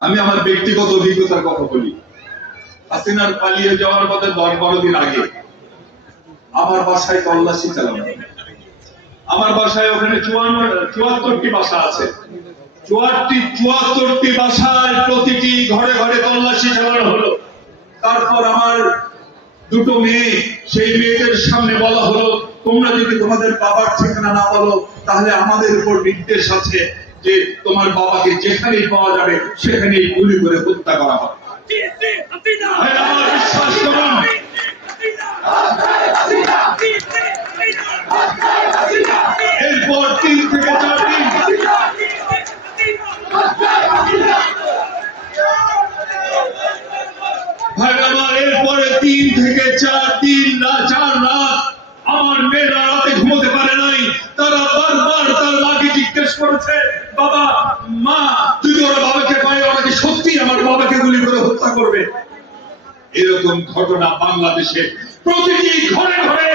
আমি আমার ব্যক্তিগত অভিজ্ঞতার কথা বলি। হাসিনার পালিয়ে যাওয়ার পথে দশ বারো দিন আগে আমার বাসায় তল্লাশি চালানো আমার বাসায় ওখানে চুয়ান্ন, চুয়াত্তরটি বাসা আছে। চুয়াত্তরটি চুয়াত্তরটি বাসায় প্রতিটি ঘরে ঘরে তল্লাশি চালানো হলো। তারপর আমার দুটো মেয়ে, সেই মেয়েদের সামনে বলা হলো, তোমরা যদি তোমাদের বাবার ঠিকানা না বলো, তাহলে আমাদের উপর নির্দেশ আছে। যে তোমার বাবাকে যেখানেই পাওয়া যাবে, সেখানেই গুলি করে হত্যা করা হবে। এরপর তিন থেকে চার দিন। ভাই, আমার এরপরে তিন থেকে চার দিন না, চার রাত আমার মেয়েরা করেছে, বাবা, মা, তুই ওরা বাবাকে পায় ওরা সত্যি আমার বাবাকে গুলি করে হত্যা করবে? এরকম ঘটনা বাংলাদেশে প্রতিটি ঘরে ঘরে